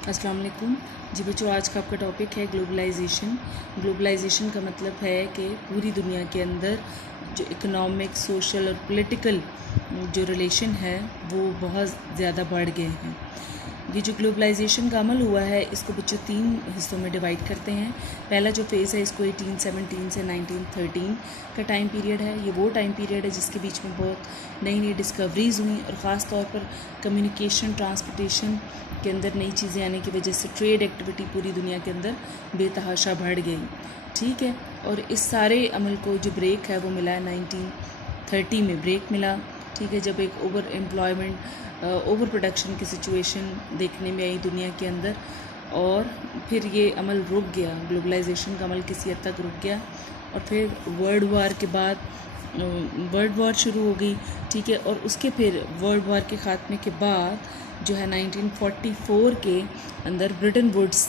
अस्सलाम वालेकुम जी बच्चों, आज का आपका टॉपिक है ग्लोबलाइजेशन। ग्लोबलाइजेशन का मतलब है कि पूरी दुनिया के अंदर जो इकोनॉमिक, सोशल और पॉलिटिकल जो रिलेशन है वो बहुत ज़्यादा बढ़ गए हैं। ये जो ग्लोबलाइजेशन का अमल हुआ है इसको बच्चों 3 हिस्सों में डिवाइड करते हैं। पहला जो फेज़ है इसको 1817 से 1913 का टाइम पीरियड है। ये वो टाइम पीरियड है जिसके बीच में बहुत नई नई डिस्कवरीज़ हुई और ख़ास तौर पर कम्युनिकेशन, ट्रांसपोर्टेशन के अंदर नई चीज़ें आने की वजह से ट्रेड एक्टिविटी पूरी दुनिया के अंदर बेतहाशा बढ़ गई। ठीक है, और इस सारे अमल को जो ब्रेक है वो मिला है 1930 में ब्रेक मिला। ठीक है, जब एक ओवर प्रोडक्शन की सिचुएशन देखने में आई दुनिया के अंदर और फिर ये अमल रुक गया, ग्लोबलाइजेशन का अमल किसी हद तक रुक गया और फिर वर्ल्ड वॉर शुरू हो गई। ठीक है, और उसके फिर वर्ल्ड वॉर के ख़ात्मे के बाद जो है 1944 के अंदर ब्रिटेन वुड्स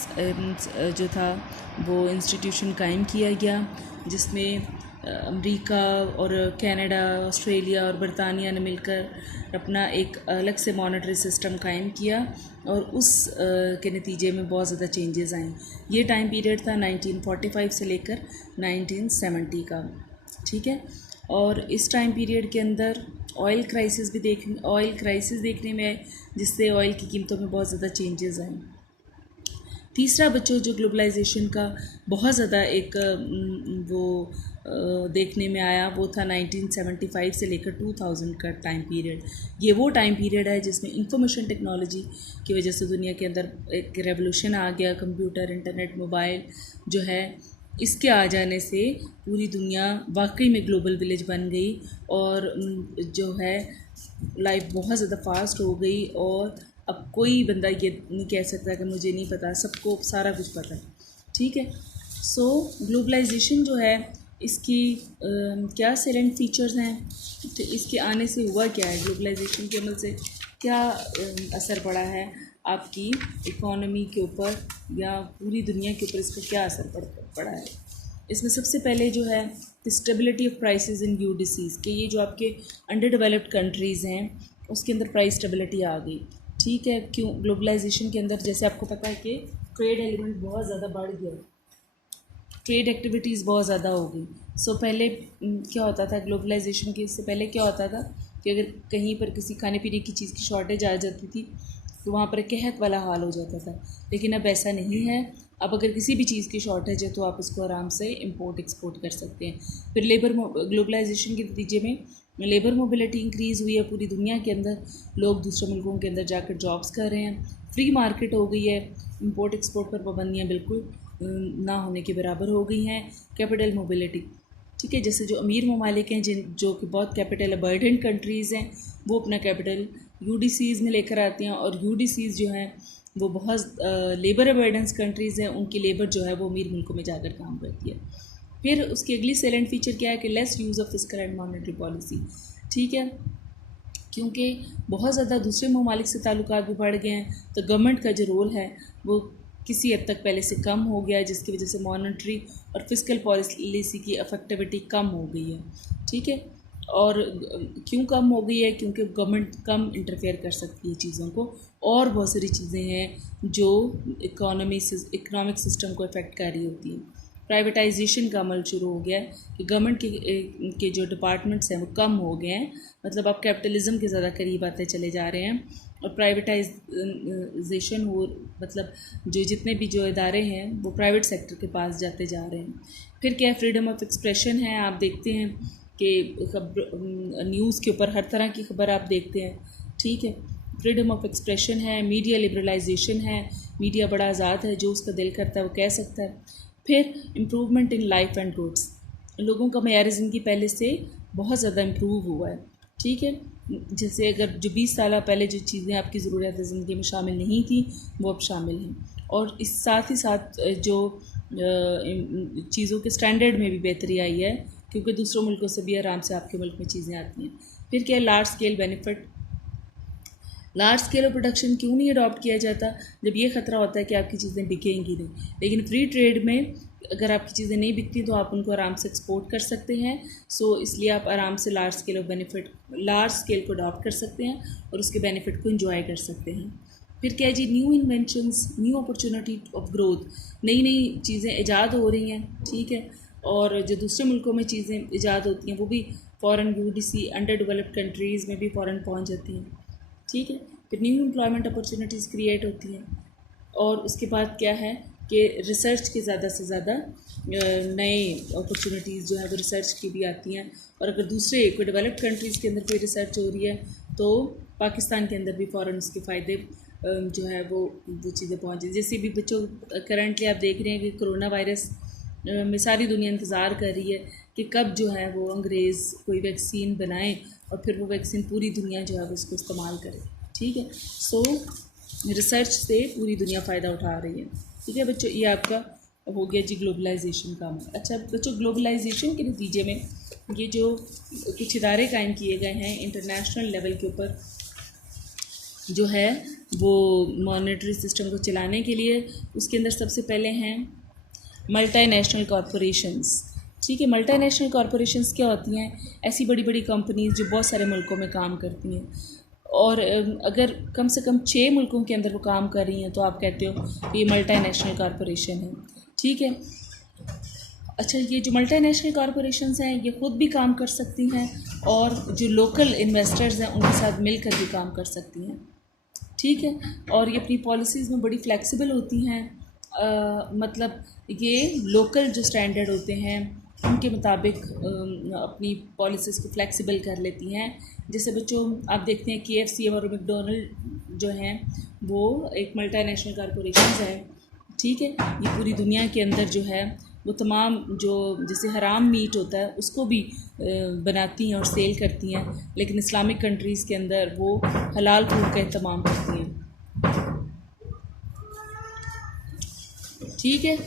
जो था वो इंस्टीट्यूशन कायम किया गया, जिसमें अमेरिका और कनाडा, ऑस्ट्रेलिया और बरतानिया ने मिलकर अपना एक अलग से मॉनेटरी सिस्टम कायम किया और उस के नतीजे में बहुत ज़्यादा चेंजेस आए। ये टाइम पीरियड था 1945 से लेकर 1970 का। ठीक है, और इस टाइम पीरियड के अंदर ऑयल क्राइसिस देखने में आए, जिससे ऑयल की कीमतों में बहुत ज़्यादा चेंजेस आए। तीसरा बच्चों जो ग्लोबलाइजेशन का बहुत ज़्यादा एक देखने में आया वो था 1975 से लेकर 2000 का टाइम पीरियड। ये वो टाइम पीरियड है जिसमें इंफॉर्मेशन टेक्नोलॉजी की वजह से दुनिया के अंदर एक रेवोल्यूशन आ गया। कंप्यूटर, इंटरनेट, मोबाइल जो है इसके आ जाने से पूरी दुनिया वाकई में ग्लोबल विलेज बन गई और जो है लाइफ बहुत ज़्यादा फास्ट हो गई और अब कोई बंदा ये नहीं कह सकता कि मुझे नहीं पता, सबको सारा कुछ पता है। ठीक है, सो ग्लोबलाइजेशन जो है इसकी क्या सेलेंट फीचर्स हैं, तो इसके आने से हुआ क्या है, ग्लोबलाइजेशन के अमल से क्या असर पड़ा है आपकी इकोनॉमी के ऊपर या पूरी दुनिया के ऊपर, इसका क्या असर पड़ा है। इसमें सबसे पहले जो है स्टेबिलिटी ऑफ प्राइसेस इन यूडीसीज के ये जो आपके अंडर डेवलप्ड कंट्रीज़ हैं उसके अंदर प्राइस स्टेबिलिटी आ गई। ठीक है, क्यों ग्लोबलाइजेशन के अंदर जैसे आपको पता है कि ट्रेड एलिमेंट बहुत ज़्यादा बढ़ गया, ट्रेड एक्टिविटीज़ बहुत ज़्यादा हो गई। सो पहले क्या होता था, ग्लोबलाइजेशन के इससे पहले क्या होता था कि अगर कहीं पर किसी खाने पीने की चीज़ की शॉर्टेज आ जाती थी तो वहाँ पर कहत वाला हाल हो जाता था, लेकिन अब ऐसा नहीं है। अब अगर किसी भी चीज़ की शॉर्टेज है तो आप उसको आराम से इंपोर्ट एक्सपोर्ट कर सकते हैं। फिर ग्लोबलाइजेशन के नतीजे में लेबर मोबिलिटी इंक्रीज़ हुई है पूरी दुनिया के अंदर, लोग दूसरे मुल्कों के अंदर जाकर जॉब्स कर रहे हैं, फ्री मार्केट हो गई है, इंपोर्ट एक्सपोर्ट पर पाबंदियाँ बिल्कुल ना होने के बराबर हो गई हैं। कैपिटल मोबिलिटी, ठीक है, जैसे जो अमीर ममालिक हैं जो कि बहुत कैपिटल अबर्डेंट कंट्रीज़ हैं वो अपना कैपिटल यूडीसीज़ में लेकर आती हैं और यूडीसीज़ जो हैं वो बहुत लेबर अबर्डेंस कंट्रीज़ हैं, उनकी लेबर जो है वो अमीर मुल्कों में जाकर काम करती है। फिर उसकी अगली सेलेंट फीचर क्या है कि lace use of fiscal and monetary policy. ठीक है, क्योंकि बहुत ज़्यादा दूसरे ममालिक से ताल्लुकात भी बढ़ गए हैं तो गवर्नमेंट का जो रोल है वो किसी हद तक पहले से कम हो गया है, जिसकी वजह से मॉनेटरी और फिस्कल पॉलिसी की अफेक्टिविटी कम हो गई है। ठीक है, और क्यों कम हो गई है, क्योंकि गवर्नमेंट कम इंटरफेयर कर सकती है चीज़ों को, और बहुत सारी चीज़ें हैं जो इकोनॉमिक सिस्टम को इफ़ेक्ट कर रही होती हैं। प्राइवेटाइजेशन का अमल शुरू हो गया है कि गवर्नमेंट के जो डिपार्टमेंट्स हैं वो कम हो गए हैं, मतलब आप कैपिटलिज्म के ज़्यादा करीब आते चले जा रहे हैं और प्राइवेटाइजेशन हो, मतलब जो जितने भी जो इदारे हैं वो प्राइवेट सेक्टर के पास जाते जा रहे हैं। फिर क्या फ्रीडम ऑफ एक्सप्रेशन है, आप देखते हैं कि न्यूज़ के ऊपर हर तरह की खबर आप देखते हैं। ठीक है, फ्रीडम ऑफ एक्सप्रेशन है, मीडिया लिबरलाइजेशन है, मीडिया बड़ा आज़ाद है, जो उसका दिल करता है वो कह सकता है। फिर improvement in life and goods, लोगों का मयार ज़िंदगी पहले से बहुत ज़्यादा इम्प्रूव हुआ है। ठीक है, जैसे अगर जो 20 साल पहले जो चीज़ें आपकी ज़रूरत ज़िंदगी में शामिल नहीं थी वो अब शामिल हैं, और इस साथ ही साथ जो चीज़ों के स्टैंडर्ड में भी बेहतरी आई है क्योंकि दूसरों मुल्कों से भी आराम से आपके मुल्क में चीज़ें आती हैं। फिर क्या है, large scale benefit, large scale of production क्यों नहीं अडॉप्ट किया जाता जब ये ख़तरा होता है कि आपकी चीज़ें बिकेंगी नहीं, लेकिन फ्री ट्रेड में अगर आपकी चीज़ें नहीं बिकती तो आप उनको आराम से एक्सपोर्ट कर सकते हैं। सो इसलिए आप आराम से लार्ज स्केल को अडॉप्ट कर सकते हैं और उसके बेनिफिट को एंजॉय कर सकते हैं। फिर क्या है जी, new inventions, new opportunity of growth, नई नई चीज़ें ईजाद हो रही हैं, ठीक है। और जो दूसरे मुल्कों में चीज़ें ईजाद होती हैं वो भी foreign UDC under developed countries में भी फ़ॉरेन पहुंच जाती हैं, ठीक है। फिर न्यू एम्प्लॉयमेंट अपॉर्चुनिटीज़ क्रिएट होती हैं। और उसके बाद क्या है कि रिसर्च के ज़्यादा से ज़्यादा नए अपॉर्चुनिटीज़ जो है वो रिसर्च की भी आती हैं। और अगर दूसरे कोई डेवलप्ड कंट्रीज़ के अंदर कोई रिसर्च हो रही है तो पाकिस्तान के अंदर भी फ़ौरन उसके फ़ायदे जो है वो चीज़ें पहुँचे। जैसे भी बच्चों करंटली आप देख रहे हैं कि कोरोना वायरस में सारी दुनिया इंतज़ार कर रही है कि कब जो है वो अंग्रेज़ कोई वैक्सीन बनाएं और फिर वो वैक्सीन पूरी दुनिया जो है वो उसको इस्तेमाल करे, ठीक है। सो रिसर्च से पूरी दुनिया फ़ायदा उठा रही है, ठीक है बच्चों। ये आपका हो गया जी ग्लोबलाइजेशन का अमल। अच्छा बच्चों, ग्लोबलाइजेशन के नतीजे में ये जो कुछ इदारे कायम किए गए हैं इंटरनेशनल लेवल के ऊपर जो है वो मॉनेटरी सिस्टम को चलाने के लिए, उसके अंदर सबसे पहले हैं मल्टीनेशनल कॉरपोरेशंस, ठीक है। मल्टीनेशनल कॉरपोरेशंस क्या होती हैं? ऐसी बड़ी बड़ी कंपनीज जो बहुत सारे मुल्कों में काम करती हैं और अगर कम से कम 6 मुल्कों के अंदर वो काम कर रही हैं तो आप कहते हो कि ये मल्टीनेशनल कॉरपोरेशन है, ठीक है। अच्छा, ये जो मल्टीनेशनल कॉरपोरेशंस हैं ये ख़ुद भी काम कर सकती हैं और जो लोकल इन्वेस्टर्स हैं उनके साथ मिलकर भी काम कर सकती हैं, ठीक है। और ये अपनी पॉलिसीज़ में बड़ी फ्लेक्सिबल होती हैं, मतलब ये लोकल जो स्टैंडर्ड होते हैं उनके मुताबिक अपनी पॉलिसीज़ को फ्लेक्सिबल कर लेती हैं। जैसे बच्चों आप देखते हैं KFC और मैकडॉनल्ड जो हैं वो एक मल्टीनेशनल कॉरपोरेशंस है, ठीक है। ये पूरी दुनिया के अंदर जो है वो तमाम जो जैसे हराम मीट होता है उसको भी बनाती हैं और सेल करती हैं, लेकिन इस्लामिक कंट्रीज़ के अंदर वो हलाल फूड का एहतमाम करती हैं, ठीक है।